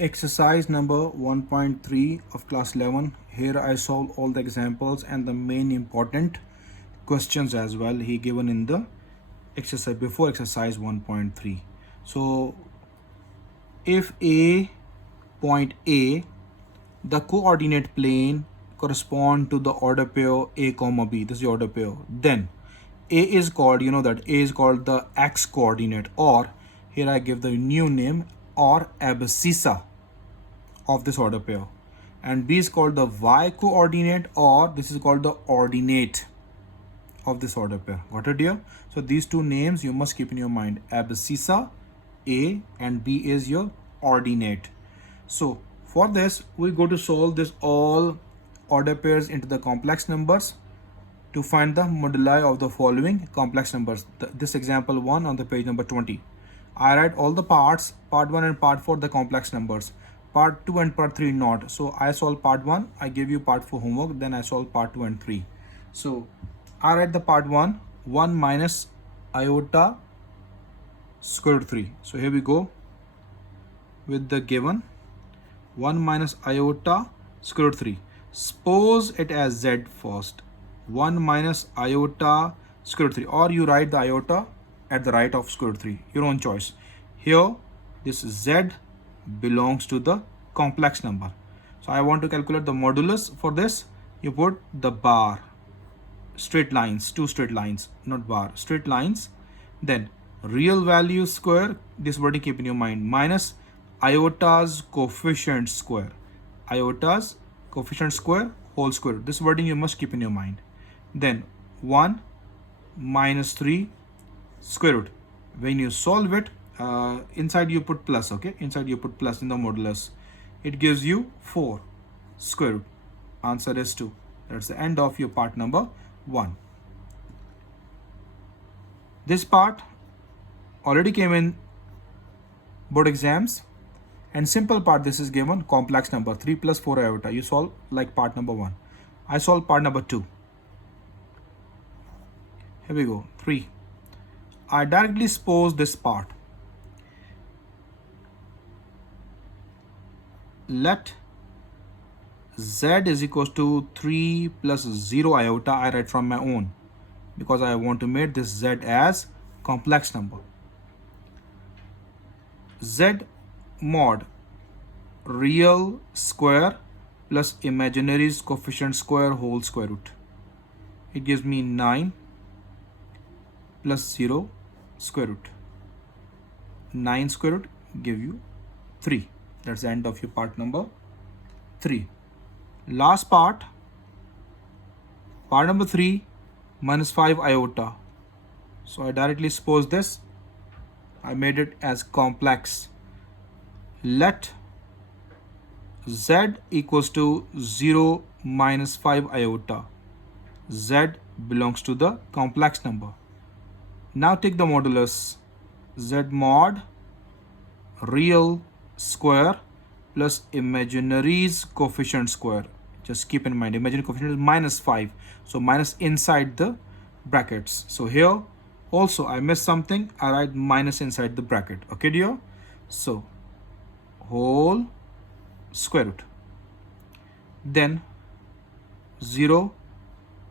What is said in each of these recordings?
Exercise number 1.3 of class 11. Here I solve all the examples and the main important questions as well he given in the exercise before exercise 1.3. So if point A, the coordinate plane correspond to the order pair A comma B, this is the order pair, then A is called, you know that A is called the X coordinate, or here I give the new name, or abscissa of this order pair, and B is called the Y coordinate, or this is called the ordinate of this order pair. Got it here? So these two names you must keep in your mind. Abscissa A and B is your ordinate. So for this we go to solve this all order pairs into the complex numbers to find the moduli of the following complex numbers. This example 1 on the page number 20. I write all the parts, part 1 and part 4 the complex numbers, part 2 and part 3 not. So I solve part 1, I give you part 4 homework, then I solve part 2 and 3. So I write the part 1, 1 minus iota square root 3. So here we go with the given 1 minus iota square root 3. Suppose it as z first. 1 minus iota square root 3, or you write the iota at the right of square root 3, your own choice. Here this z belongs to the complex number. So I want to calculate the modulus. For this you put the bar, straight lines, two straight lines, not bar, straight lines, then real value square, this wording keep in your mind, minus iota's coefficient square, iota's coefficient square whole square. This wording you must keep in your mind. Then 1 minus 3 square root. When you solve it, inside you put plus, okay, inside you put plus in the modulus, it gives you 4 square root. Answer is 2. That's the end of your part number 1. This part already came in board exams, and simple part this is given complex number 3 plus 4 iota. You solve like part number 1. I solve part number 2. Here we go. 3. I directly suppose this part. Let z is equals to 3 plus 0 iota. I write from my own because I want to make this z as complex number. Z mod real square plus imaginary's coefficient square whole square root. It gives me 9 plus 0 square root. 9 square root give you 3. That's the end of your part number 3. Last part number 3, minus 5 iota. So I directly suppose this. I made it as complex. Let z equals to 0 minus 5 iota. Z belongs to the complex number. Now take the modulus. Z mod real square plus imaginary's coefficient square. Just keep in mind, imaginary coefficient is minus 5. So minus inside the brackets. So here also I missed something. I write minus inside the bracket. Okay, dear? So whole square root. Then 0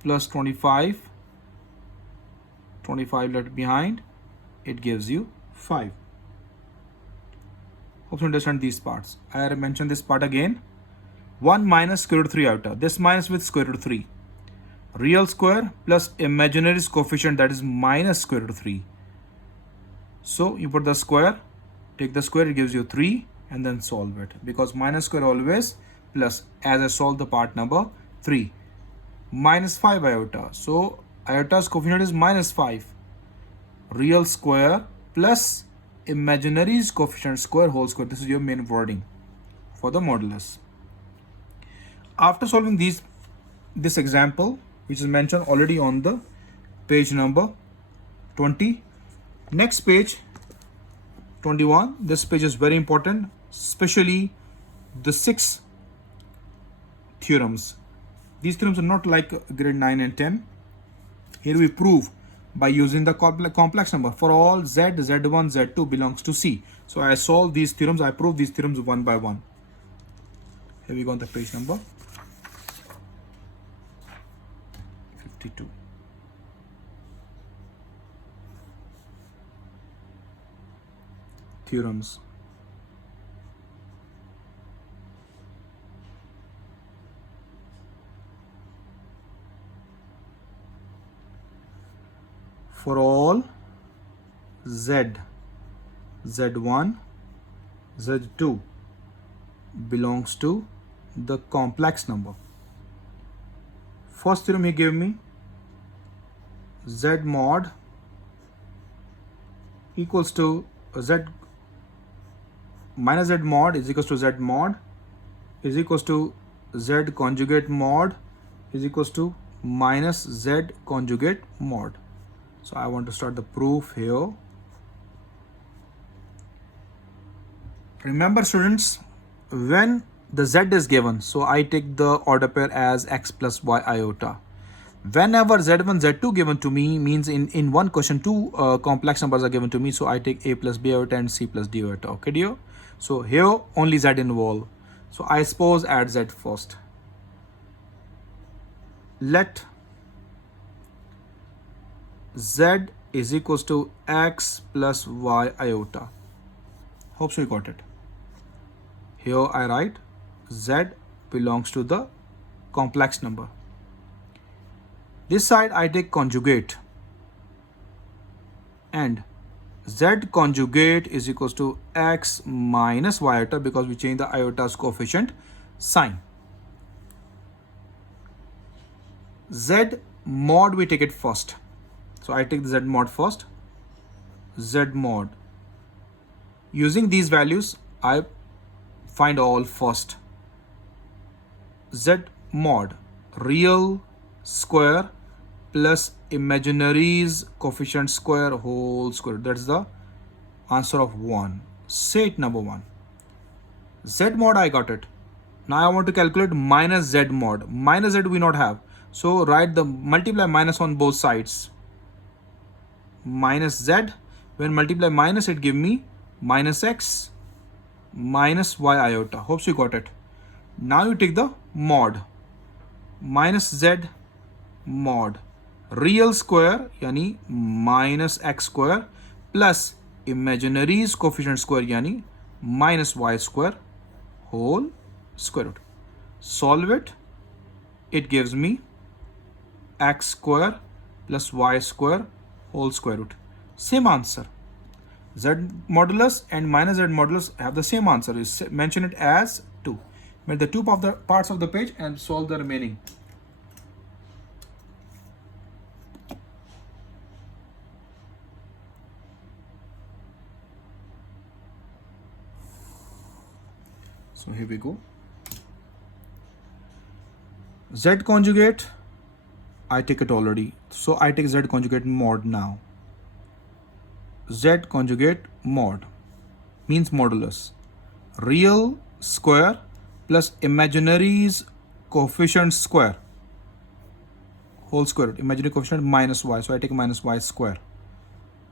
plus 25 left behind, it gives you 5. Hope you understand these parts. I mentioned this part again. 1 minus square root 3 iota. This minus with square root 3. Real square plus imaginary's coefficient, that is minus square root 3. So you put the square, take the square, it gives you 3, and then solve it. Because minus square always plus, as I solve the part number 3. Minus 5 iota. So iota's coefficient is minus 5. Real square plus imaginary's coefficient square whole square. This is your main wording for the modulus. After solving this example, which is mentioned already on the page number 20, next page 21, this page is very important, especially the 6 theorems. These theorems are not like grade 9 and 10. Here we prove by using the complex number. For all z, z1, z2 belongs to C. So I solve these theorems, I prove these theorems one by one. Here we go on the page number 52. Theorems. For all z, z1, z2 belongs to the complex number. First theorem he gave me, z mod equals to z minus z mod is equals to z mod is equals to z conjugate mod is equals to minus z conjugate mod. So I want to start the proof here. Remember students, when the z is given, so I take the order pair as x plus y iota. Whenever z1, z2 given to me, means in one question two complex numbers are given to me, so I take a plus b iota and c plus d iota. Okay dear? So here only z involved. So I suppose add z first. Let z is equals to x plus y iota. Hope so you got it. Here I write z belongs to the complex number. This side I take conjugate, and z conjugate is equals to x minus y iota, because we change the iota's coefficient sign. Z mod we take it first. So I take the z mod first. Z mod. Using these values, I find all first. Z mod real square plus imaginary's coefficient square whole square. That's the answer of 1. Set number 1. Z mod I got it. Now I want to calculate minus z mod. Minus z we not have. So write the multiply minus on both sides. Minus z. When multiply minus, it give me minus x minus y iota. Hope you got it. Now you take the mod. Minus z mod real square yani minus x square plus imaginary's coefficient square yani minus y square whole square root. Solve it. It gives me x square plus y square whole square root. Same answer. Z modulus and minus z modulus have the same answer. You mention it as 2. Make the two of the parts of the page and solve the remaining. So here we go. Z conjugate, I take it already. So I take Z conjugate mod now. Z conjugate mod means modulus. Real square plus imaginary's coefficient square whole square root. Imaginary coefficient minus y. So I take minus y square.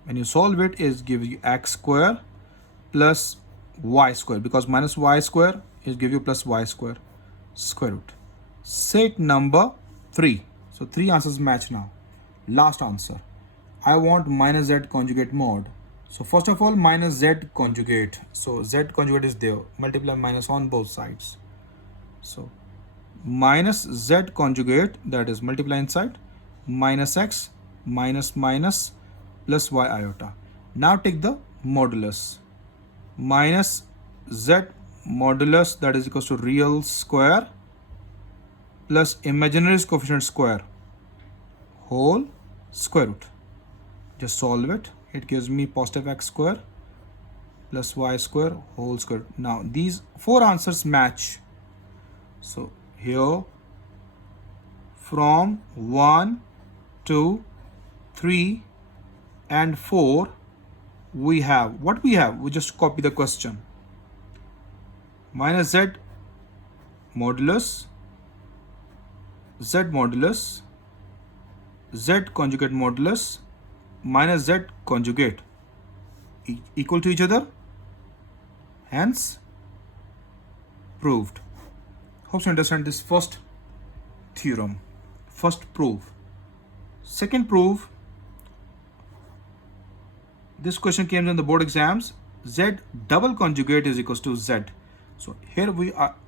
When you solve it, it gives you x square plus y square, because minus y square is give you plus y square square root. Set number 3. So 3 answers match now. Last answer. I want minus z conjugate mod. So first of all, minus z conjugate. So z conjugate is there. Multiply minus on both sides. So minus z conjugate, that is multiply inside, minus x minus minus plus y iota. Now take the modulus. Minus z modulus, that is equals to real square plus imaginary coefficient square whole square root. Just solve it. It gives me positive x square plus y square whole square. Now these 4 answers match. So here from 1, 2, 3 and 4 we have what we have. We just copy the question. Minus z modulus, z modulus, z conjugate modulus minus z conjugate equal to each other. hence proved. Hope you understand this first theorem, first proof. Second proof, this question came in the board exams. Z double conjugate is equals to Z. So here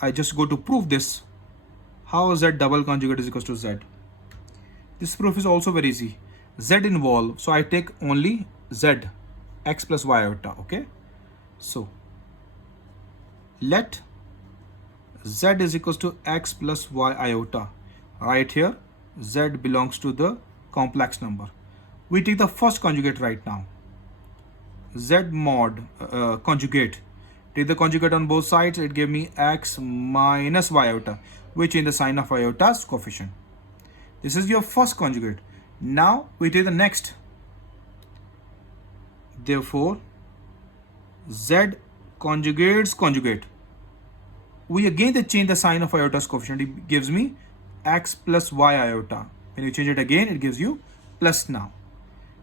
I just go to prove this. How Z double conjugate is equals to Z? This proof is also very easy. Z involved, so I take only Z, x plus y iota, okay? So let Z is equals to x plus y iota. Right here, Z belongs to the complex number. We take the first conjugate right now. Z mod conjugate. Take the conjugate on both sides. It gave me x minus y iota, which in the sign of iota's coefficient. This is your first conjugate. Now we take the next. Therefore, Z conjugates conjugate. We again change the sign of iota's coefficient. It gives me x plus y iota. When you change it again, it gives you plus now.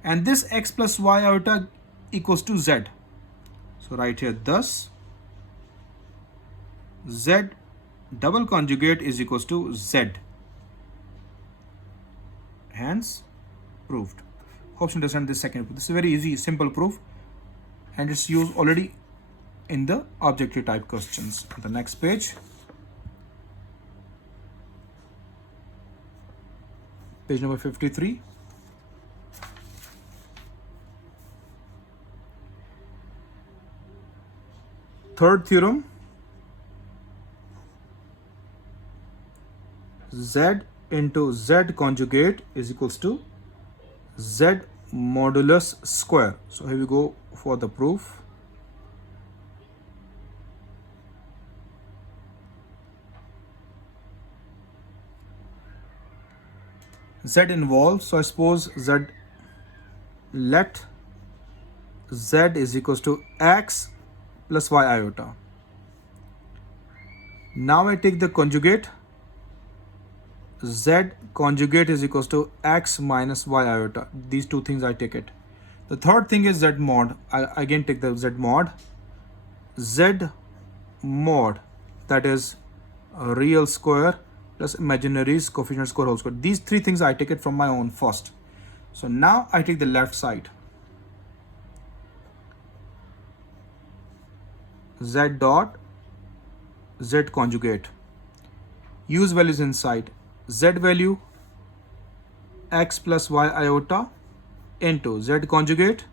And this x plus y iota equals to Z. So right here, thus Z double conjugate is equals to Z. Hence proved. Hope you understand this second proof. This is a very easy, simple proof, and it's used already in the objective type questions. The next page, page number 53. Third theorem, Z into Z conjugate is equals to Z modulus square. So here we go for the proof. Z involved, so I suppose Z, let Z is equals to x plus y iota. Now I take the conjugate. Z conjugate is equals to x minus y iota. These two things I take it. The third thing is Z mod. I again take the Z mod. Z mod, that is a real square plus imaginary coefficient square whole square. These three things I take it from my own first. So now I take the left side. Z dot Z conjugate. Use values inside. Z value x plus y iota into Z conjugate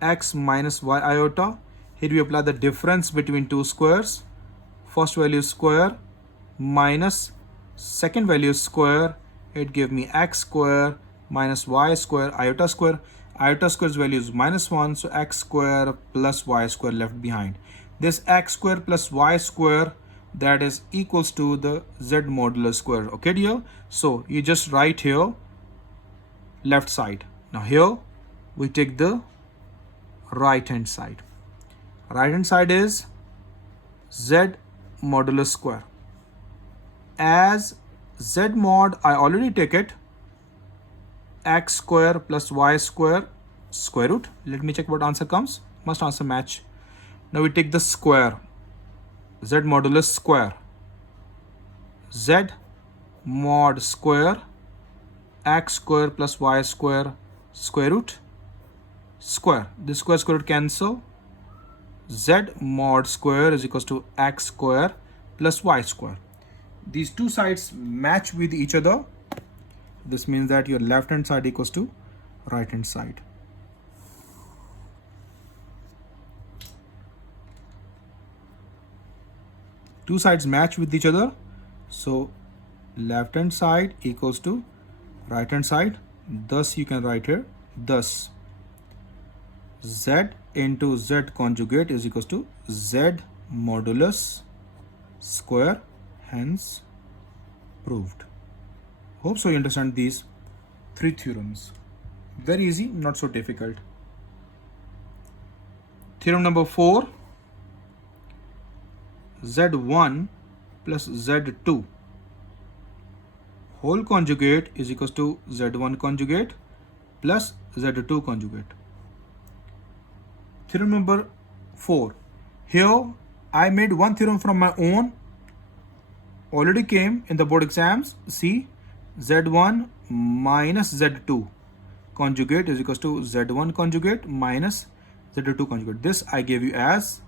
x minus y iota. Here we apply the difference between two squares. First value square minus second value square. It gave me x square minus y square iota square. Iota square's value is -1, so x square plus y square left behind. This x square plus y square, that is equals to the Z modular square. Okay dear, so you just write here left side. Now here we take the right hand side. Right hand side is Z modular square. As Z mod, I already take it x square plus y square square root. Let me check what answer comes. Must answer match. Now we take the square. Z modulus square. Z mod square x square plus y square square root square. This square root cancel. Z mod square is equals to x square plus y square. These two sides match with each other. This means that your left hand side equals to right hand side. Two sides match with each other, so left hand side equals to right hand side. Thus you can write here, thus Z into Z conjugate is equals to Z modulus square, hence proved. Hope so you understand these three theorems. Very easy, not so difficult. Theorem number 4, Z1 plus Z2 whole conjugate is equals to Z1 conjugate plus Z2 conjugate. Theorem number 4. Here I made one theorem from my own, already came in the board exams. See, Z1 minus Z2 conjugate is equals to Z1 conjugate minus Z2 conjugate. This I gave you as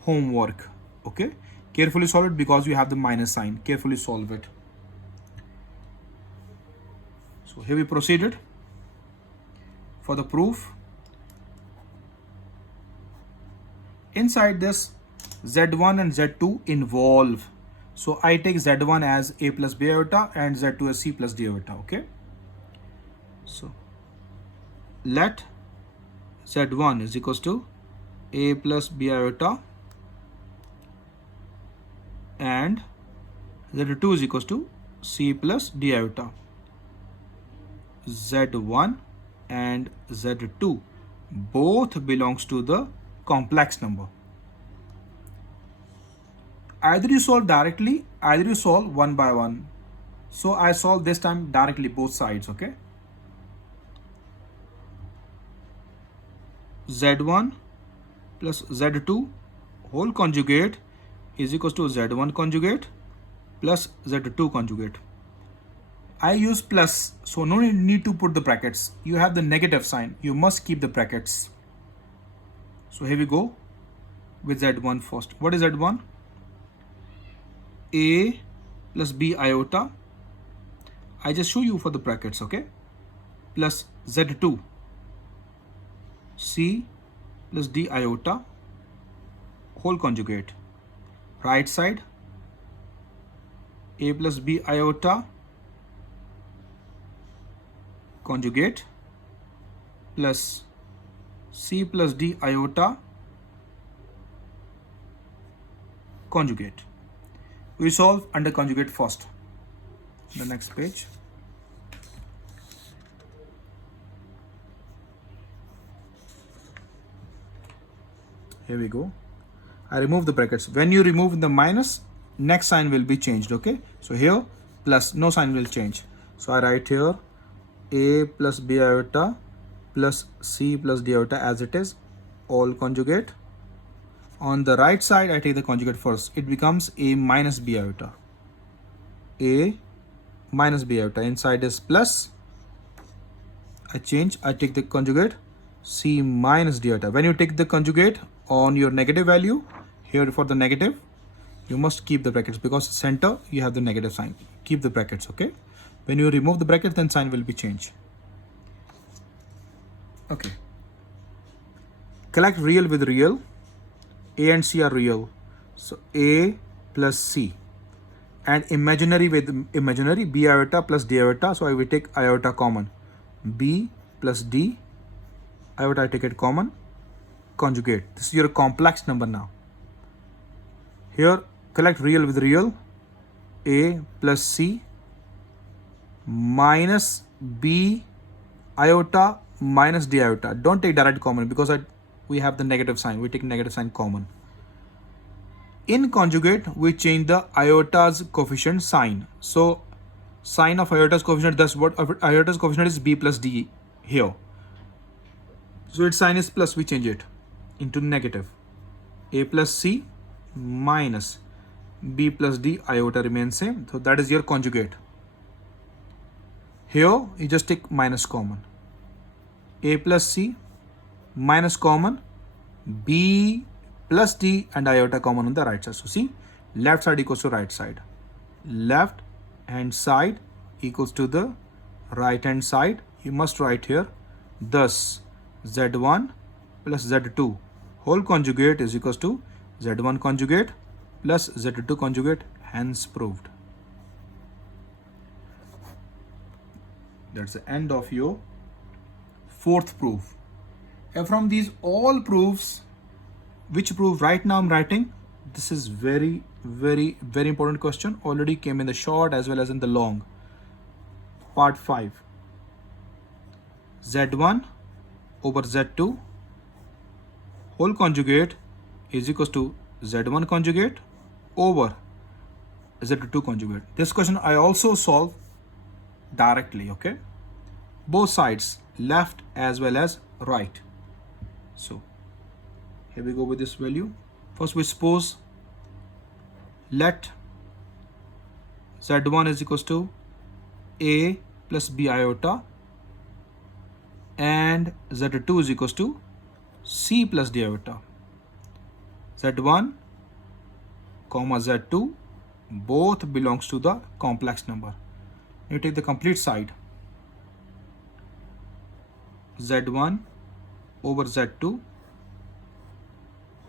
homework. Okay, carefully solve it because you have the minus sign. Carefully solve it. So here we proceeded for the proof. Inside this, Z1 and Z2 involve. So I take Z1 as A plus B iota and Z2 as C plus D iota. Okay. So let Z1 is equals to A plus B iota and Z2 is equals to C plus D iota. Z1 and Z2 both belongs to the complex number. Either you solve directly, either you solve one by one. So I solve this time directly both sides. Okay. Z1 plus Z2 whole conjugate is equals to Z1 conjugate plus Z2 conjugate. I use plus, so no need to put the brackets. You have the negative sign. You must keep the brackets. So here we go with Z1 first. What is Z1? A plus B iota. I just show you for the brackets, okay? Plus Z2. C plus D iota whole conjugate. Right side. A plus B iota conjugate plus C plus D iota conjugate. We solve under conjugate first. The next page. Here we go. I remove the brackets. When you remove the minus, next sign will be changed. Okay. So here plus, no sign will change. So I write here A plus B iota plus C plus D iota as it is, all conjugate. On the right side, I take the conjugate first. It becomes A minus B iota. A minus B iota. Inside is plus. I change. I take the conjugate C minus D iota. When you take the conjugate on your negative value, here for the negative, you must keep the brackets because center you have the negative sign. Keep the brackets, okay? When you remove the bracket, then sign will be changed. Okay. Collect real with real. A and C are real. So A plus C. And imaginary with imaginary, B iota plus D iota. So I will take iota common. B plus D. Iota I take it common. Conjugate. This is your complex number now. Here, collect real with real. A plus C minus B iota minus D iota. Don't take direct common because we have the negative sign. We take negative sign common. In conjugate, we change the iota's coefficient sign. So sign of iota's coefficient, that's what iota's coefficient is B plus D here. So its sign is plus, we change it into negative. A plus C minus B plus D iota remains same. So that is your conjugate. Here you just take minus common. A plus C minus common, B plus D and iota common on the right side. So see, left side equals to right side. Left hand side equals to the right hand side. You must write here. Thus, Z1 plus Z2 whole conjugate is equals to Z1 conjugate plus Z2 conjugate, hence proved. That's the end of your fourth proof. And from these all proofs, which proof right now I'm writing, this is very important question. Already came in the short as well as in the long. Part 5. Z1 over Z2 whole conjugate is equals to Z1 conjugate over Z2 conjugate. This question I also solve directly, okay? Both sides, left as well as right. So here we go with this value. First we suppose let Z1 is equals to A plus B iota and Z2 is equals to C plus D iota. Z1 comma Z2 both belongs to the complex number. You take the complete side. Z1 over Z2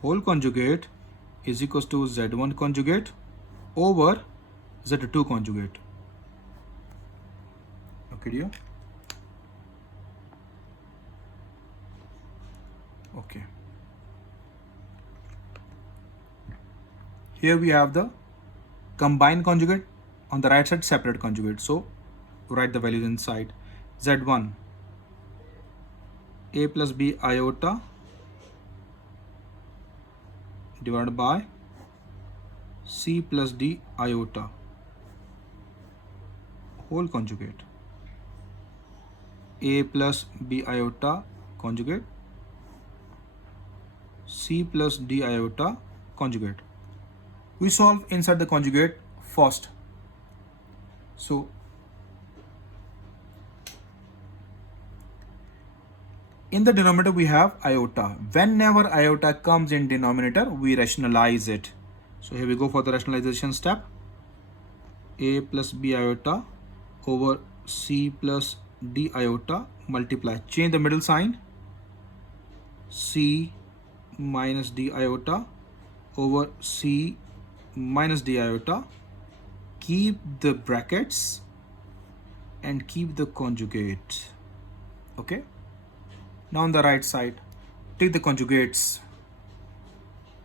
whole conjugate is equals to Z1 conjugate over Z2 conjugate. Okay, dear. Okay. Here we have the combined conjugate, on the right side separate conjugate. So write the values inside. Z1 A plus B iota divided by C plus D iota whole conjugate. A plus B iota conjugate, C plus D iota conjugate. We solve inside the conjugate first. So in the denominator we have iota. Whenever iota comes in denominator, we rationalize it. So here we go for the rationalization step. A plus B iota over C plus D iota multiply. Change the middle sign. C minus D iota over C minus D iota. Keep the brackets and keep the conjugate. Okay. Now on the right side, take the conjugates.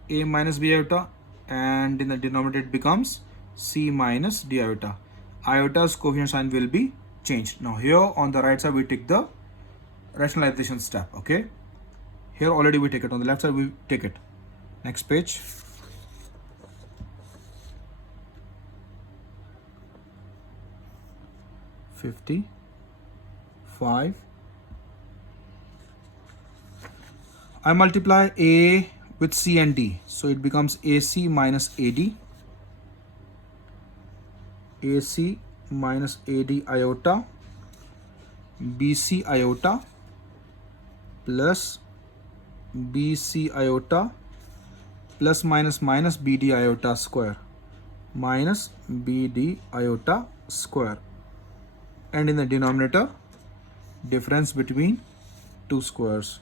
A minus B iota, and in the denominator it becomes C minus D iota. Iota's coefficient sign will be changed. Now here on the right side we take the rationalization step. Okay. Here already we take it. On the left side we take it. Next page. (55) I multiply A with C and D, so it becomes AC minus AD. AC minus AD iota BC iota plus BC iota plus minus minus BD iota square minus BD iota square, and in the denominator difference between two squares.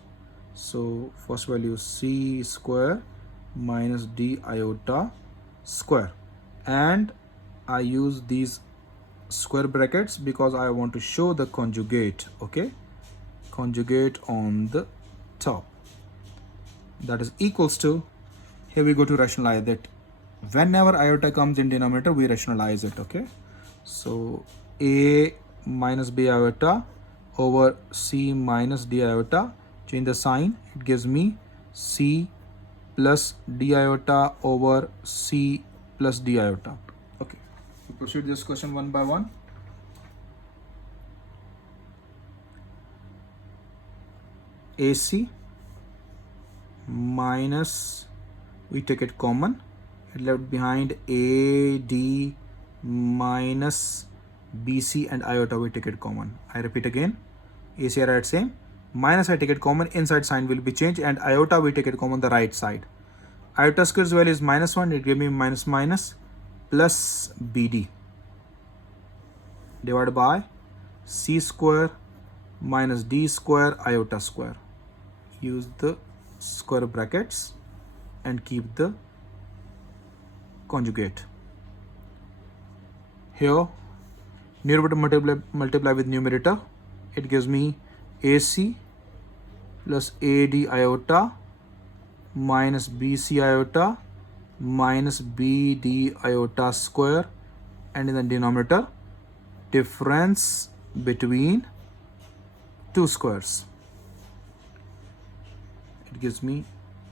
So first value C square minus D iota square, and I use these square brackets because I want to show the conjugate. Okay, conjugate on the top, that is equals to, here we go to rationalize it. Whenever iota comes in denominator we rationalize it. Okay, so A minus B iota over C minus D iota, change the sign, it gives me C plus D iota over C plus D iota. Okay, we proceed this question one by one. AC minus, we take it common, it left behind AD minus BC and iota, we take it common. I repeat again, AC I write same, minus I take it common, inside sign will be changed, and iota we take it common the right side. Iota square's value is -1, it gave me minus minus plus BD divided by C square minus D square iota square. Use the square brackets and keep the conjugate. Here numerator multiply with numerator, it gives me AC plus AD iota minus BC iota minus BD iota square, and in the denominator difference between two squares. It gives me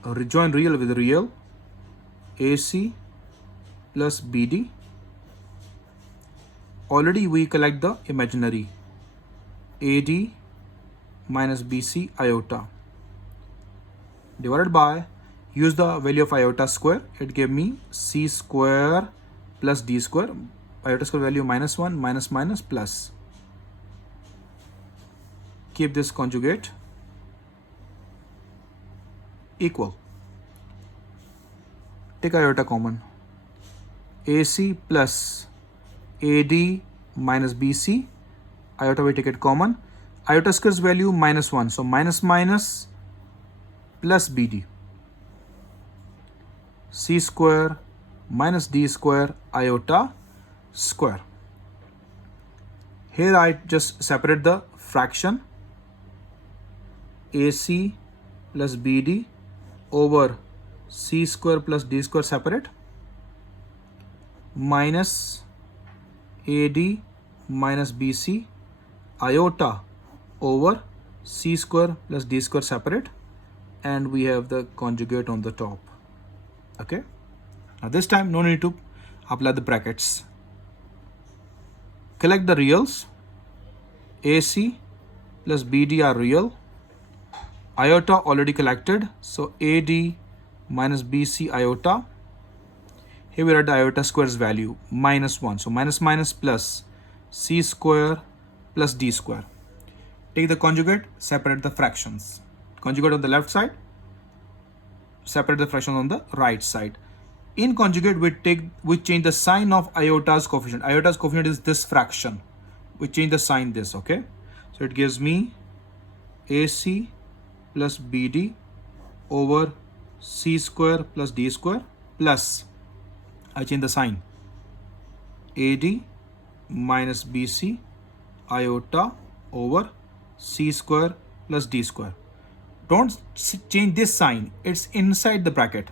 a rejoin real with real, AC plus BD. Already we collect the imaginary, AD minus BC iota divided by, Use the value of iota square. It gave me c square plus d square. Iota square value -1 minus plus. Keep this conjugate equal. Take iota common. AC plus AD minus BC. Iota we take it common. Iota square's value -1. So minus plus BD. C square minus D square iota square. Here I just separate the fraction. AC plus BD over C square plus D square separate, minus AD minus BC iota over C square plus D square separate, and we have the conjugate on the top. Okay, now this time no need to apply the brackets. Collect the reals. AC plus BD are real. Iota already collected, so AD minus BC iota. Here we are at the iota square's value, -1. So minus plus C square plus D square. Take the conjugate, separate the fractions. Conjugate on the left side, separate the fraction on the right side. In conjugate, we change the sign of iota's coefficient. Iota's coefficient is this fraction. We change the sign this, okay? So it gives me AC plus BD over C square plus D square plus, I change the sign, AD minus BC iota over C square plus D square. Don't change this sign, it's inside the bracket.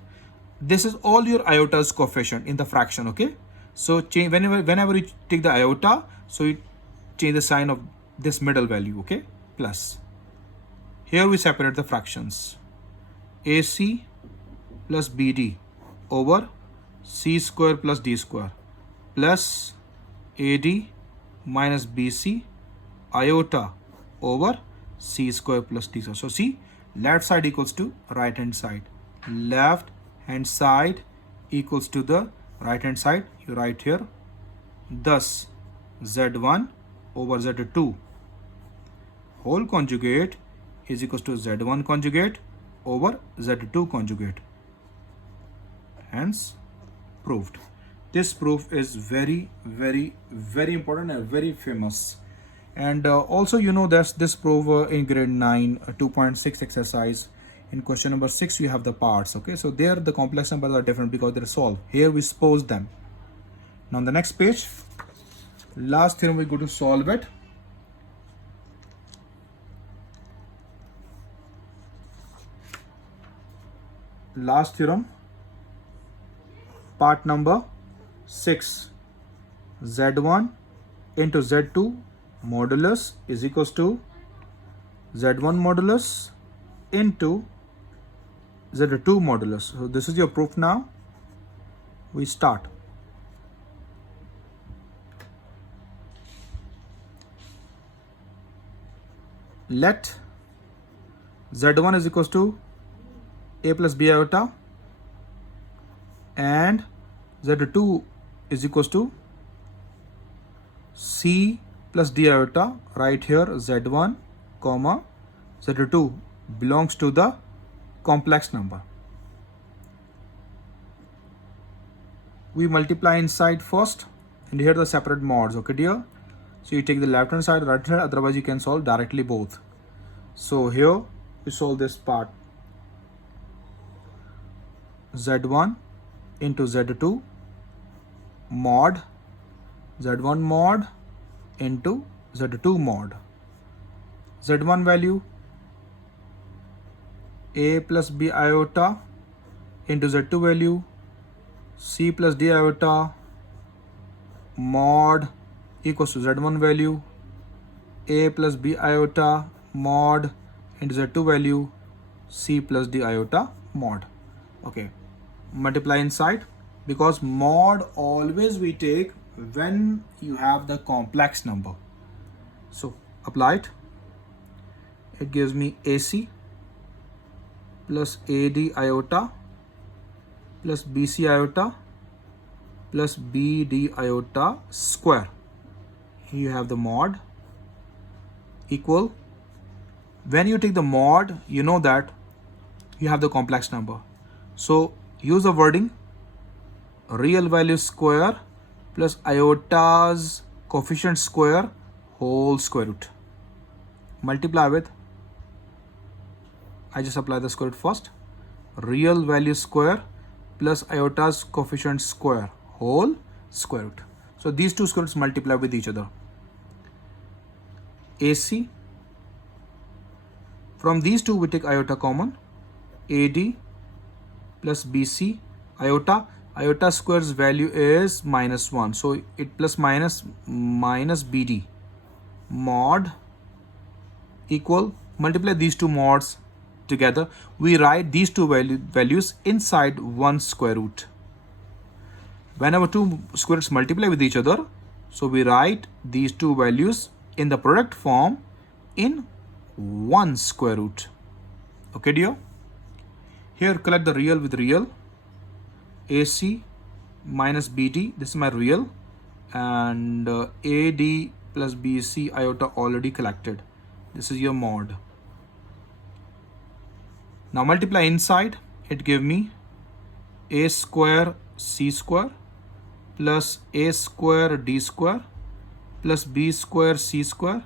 This is all your iota's coefficient in the fraction, okay? So change whenever you take the iota, so you change the sign of this middle value, okay? Plus. Here we separate the fractions. AC plus BD over C square plus D square plus AD minus BC iota over C square plus D square. So see, left side equals to right hand side. Left hand side equals to the right hand side. You write here. Thus, Z1 over Z2 whole conjugate is equals to Z1 conjugate over Z2 conjugate. Hence, proved. This proof is very important and very famous. And also, you know, that this proof in grade 9 2.6 exercise, in question number 6 you have the parts, okay? So there the complex numbers are different because they're solved. Here we suppose them. Now on the next page, last theorem we go to solve it. Last theorem, part number 6, Z1 into Z2 modulus is equals to Z1 modulus into Z2 modulus. So this is your proof now. We start. Let Z1 is equals to A plus B iota and Z2 is equals to C plus D iota. Right here Z1 comma Z2 belongs to the complex number. We multiply inside first, and here the separate mods, okay dear? So you take the left hand side, right hand side, otherwise you can solve directly both. So here we solve this part. Z1 into Z2 mod, Z1 mod into Z2 mod. Z1 value A plus B iota into Z2 value C plus D iota mod equals to Z1 value A plus B iota mod into Z2 value C plus D iota mod. Okay, multiply inside, because mod always we take when you have the complex number. So apply it. It gives me AC plus AD iota plus BC iota plus BD iota square. Here you have the mod equal. When you take the mod, you know that you have the complex number. So use the wording real value square plus iota's coefficient square whole square root. Multiply with, I just apply the square root first, real value square plus iota's coefficient square whole square root. So these two square roots multiply with each other. AC, from these two we take iota common, AD plus BC, iota square's value is -1, so it plus minus BD, mod equal, multiply these two mods together, we write these two values inside one square root. Whenever two square roots multiply with each other, so we write these two values in the product form in one square root. Okay dear? Here collect the real with real, AC minus BD, this is my real, and AD plus BC iota already collected. This is your mod. Now multiply inside, it give me A square C square plus A square D square plus B square C square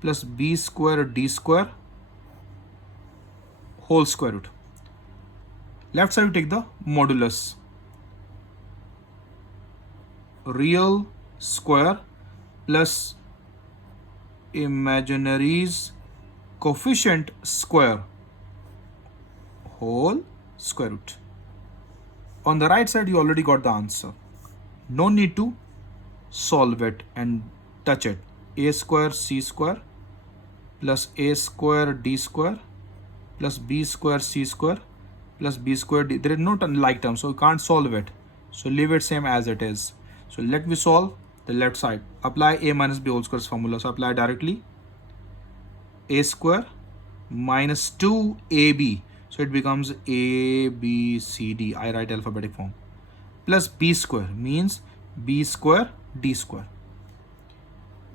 plus B square D square whole square root. Left side we take the modulus. Real square plus imaginary's coefficient square whole square root. On the right side you already got the answer. No need to solve it and touch it. A square C square plus A square D square plus B square C square plus B square D. There is no like term, so you can't solve it. So leave it same as it is. So let me solve the left side. Apply A minus B whole square's formula. So apply directly. A square minus 2AB. So it becomes A, B, C, D. I write alphabetic form. Plus B square means B square, D square.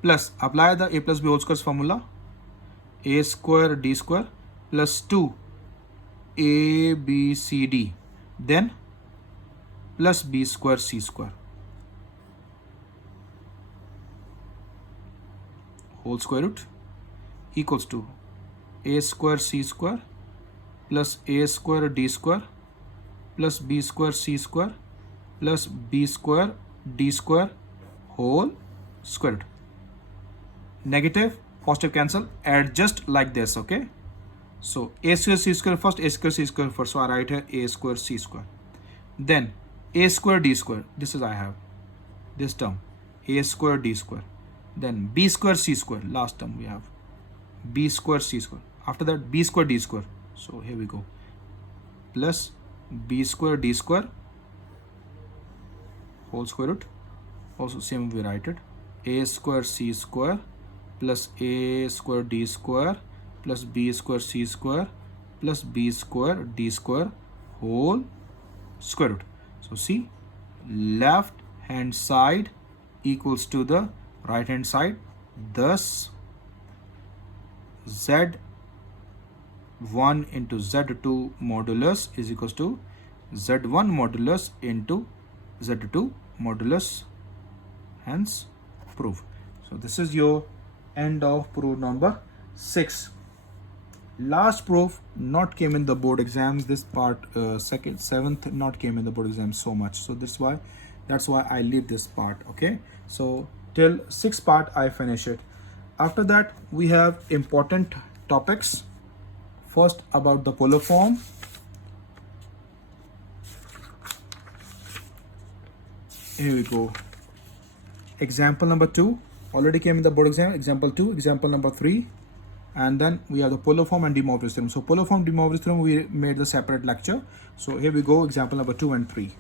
Plus apply the A plus B whole square's formula. A square, D square plus 2 A, B, C, D. Then plus B square, C square. Whole square root equals to A square C square plus A square D square plus B square C square plus B square D square whole square root. Negative, positive cancel, add just like this, okay? So A square C square first, A square C square first, so I write here A square C square. Then A square D square, this is I have, this term, A square D square. Then B square C square, last term we have B square C square. After that B square D square. So here we go. Plus B square D square whole square root. Also same we write it. A square C square plus A square D square plus B square C square plus B square D square whole square root. So see, left hand side equals to the right hand side, thus Z1 into Z2 modulus is equals to Z1 modulus into Z2 modulus, hence proof. So this is your end of proof number 6. Last proof not came in the board exams. This part, second, 7th not came in the board exams so much. So that's why I leave this part. Okay. So till 6th part I finish it. After that we have important topics. First about the polar form. Here we go. Example number 2 already came in the board exam. Example 2, example number 3, and then we have the polar form and De Moivre's theorem. So polar form, De Moivre's theorem, we made the separate lecture. So here we go, example number 2 and 3.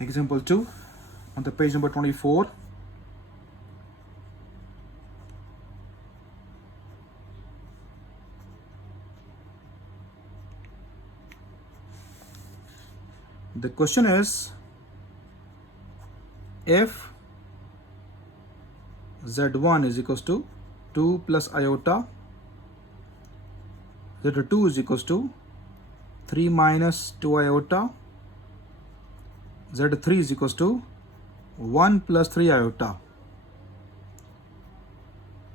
Example 2. on the page number 24. The question is, if Z1 is equals to 2 plus iota, Z2 is equals to 3 minus 2 iota, Z3 is equals to 1 plus 3 iota,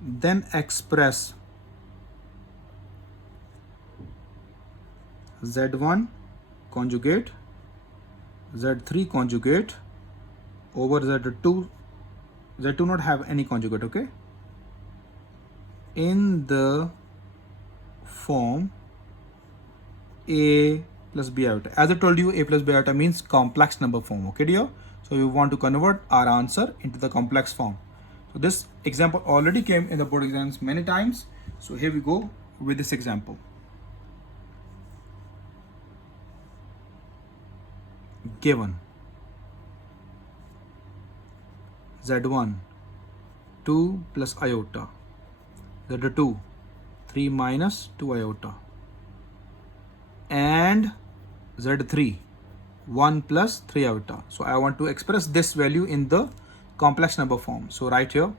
then express Z1 conjugate, Z3 conjugate over Z2. Z2 not have any conjugate, okay, in the form A plus B iota. As I told you, A plus B iota means complex number form, okay dear. So we want to convert our answer into the complex form. So this example already came in the board exams many times. So here we go with this example. Given Z1 2 plus iota, Z2 3 minus 2 iota, and Z3 1 plus 3 iota. So I want to express this value in the complex number form. So right here,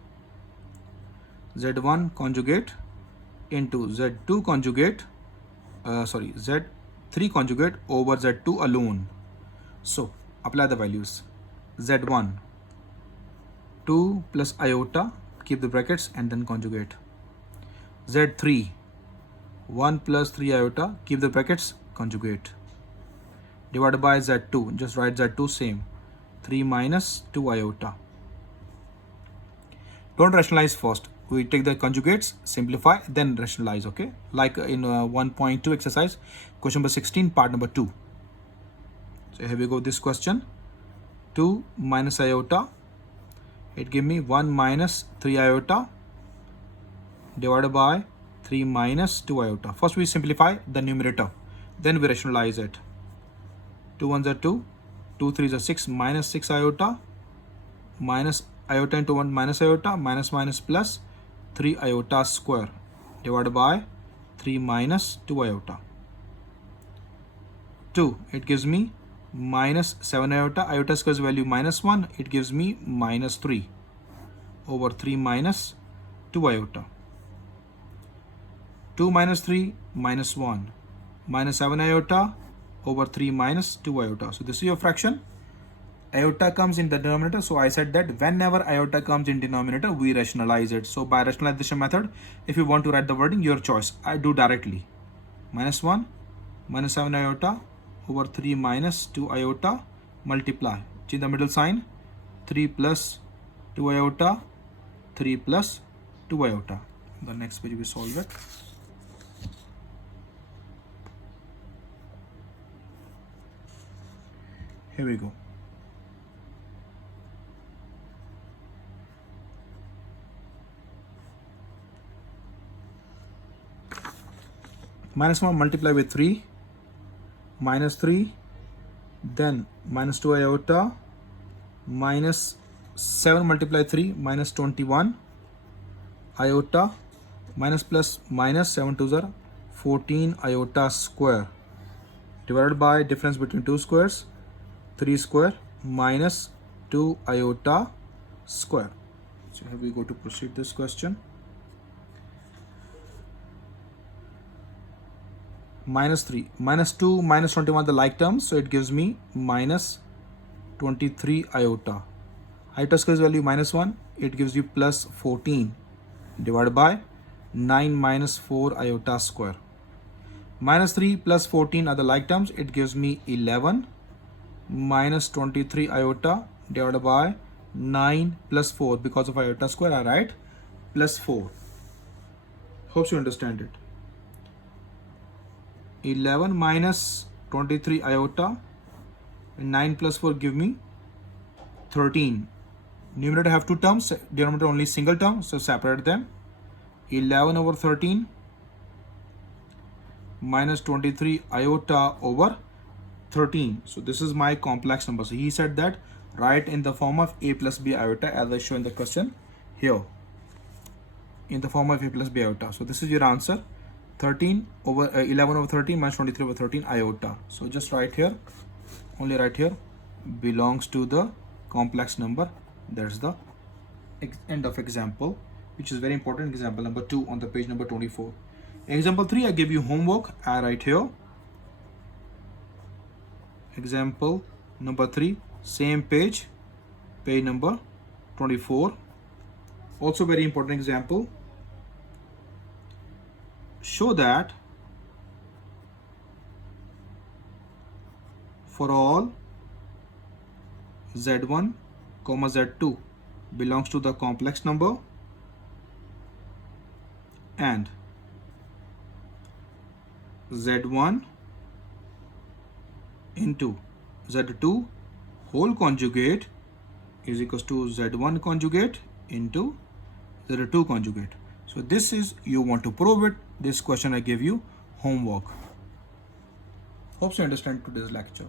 Z1 conjugate into Z2 conjugate, Z3 conjugate over Z2 alone. So apply the values. Z1 2 plus iota, keep the brackets and then conjugate. Z3 1 plus 3 iota, keep the brackets, conjugate, divided by Z2, just write Z2 same, 3 minus 2 iota. Don't rationalize first. We take the conjugates, simplify, then rationalize, okay? Like in 1.2 exercise, question number 16, part number 2. So here we go, this question. 2 minus iota, it give me 1 minus 3 iota divided by 3 minus 2 iota. First we simplify the numerator, then we rationalize it. 2 1s are 2, 2 3s are 6, minus 6 iota, minus iota into 1 minus iota, minus minus plus 3 iota square divided by 3 minus 2 iota. 2, it gives me minus 7 iota, iota square's value minus 1, it gives me minus 3 over 3 minus 2 iota. 2 minus 3 minus 1, minus 7 iota over 3 minus 2 iota. So this is your fraction. Iota comes in the denominator, so I said that whenever iota comes in denominator, we rationalize it. So by rationalization method, if you want to write the wording, your choice. I do directly. Minus 1 minus 7 iota over 3 minus 2 iota, multiply. Change the middle sign. 3 plus 2 iota, 3 plus 2 iota. The next page we solve it. Here we go. Minus 1 multiply with 3, minus 3, then minus 2 iota, minus 7 multiply 3, minus 21 iota, minus plus minus 7 2s are 14 iota square, divided by difference between two squares, 3 square minus 2 iota square. So here we go to proceed this question. Minus 3, minus 2, minus 21 the like terms, so it gives me minus 23 iota. Iota square's value minus 1, it gives you plus 14 divided by 9 minus 4 iota square. Minus 3 plus 14 are the like terms, it gives me 11 minus 23 iota divided by 9 plus 4. Because of iota square, I write plus 4. Hope you understand it. 11 minus 23 iota and 9 plus 4 give me 13. Numerator have two terms, denominator only single term, so separate them. 11 over 13 minus 23 iota over 13. So this is my complex number. So he said that write in the form of a plus b iota as I show in the question here, in the form of a plus b iota. So this is your answer, 13 over 11 over 13 minus 23 over 13 iota. So just write here, only write here, belongs to the complex number. That's the end of example, which is very important. Example number 2 on the page number 24. Example 3, I give you homework. I write here, example number 3, same page, page number 24. Also very important example. Show that for all z1 comma z2 belongs to the complex number and z1 into z2 whole conjugate is equals to z1 conjugate into z2 conjugate. So this is, you want to prove it. This question I gave you homework. Hope you understand today's lecture.